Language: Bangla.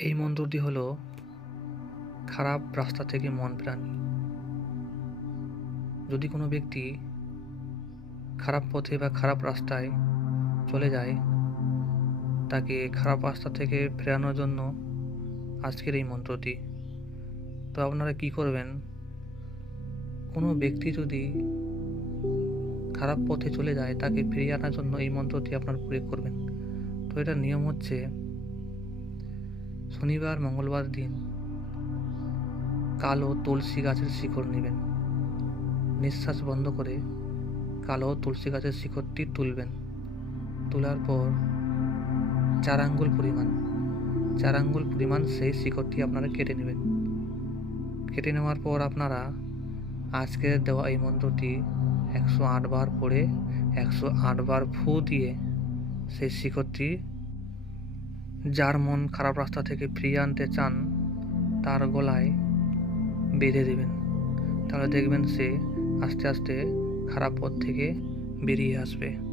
এই মন্ত্রটি হলো, খারাপ রাস্তা থেকে মন প্রাণী। যদি কোনো ব্যক্তি খারাপ পথে বা খারাপ রাস্তায় চলে যায়, তাকে খারাপ রাস্তা থেকে ফেরানোর জন্য আজকের এই মন্ত্রটি। তো আপনারা কি করবেন? কোনো ব্যক্তি যদি খারাপ পথে চলে যায়, তাকে ফিরিয়ে আনার জন্য এই মন্ত্রটি আপনার প্রয়োগ করবেন। তো এটার নিয়ম হচ্ছে শনিবার, মঙ্গলবার দিন কালো তুলসী গাছের শিকড় নেবেন। নিঃশ্বাস বন্ধ করে কালো তুলসী গাছের শিকড়টি তুলবেন। তোলার পর চার আঙ্গুল পরিমাণ চার আঙ্গুল পরিমাণ সেই শিকড়টি আপনারা কেটে নেবেন। কেটে নেওয়ার পর আপনারা আজকের দেওয়া এই মন্ত্রটি একশো আটবার পড়ে একশো আটবার ফু দিয়ে সেই শিকড়টি যার মন খারাপ রাস্তা থেকে ফিরিয়ে আনতে চান, তার গলায় বেঁধে দেবেন। তাহলে দেখবেন সে আস্তে আস্তে খারাপ পথ থেকে বেরিয়ে আসবে।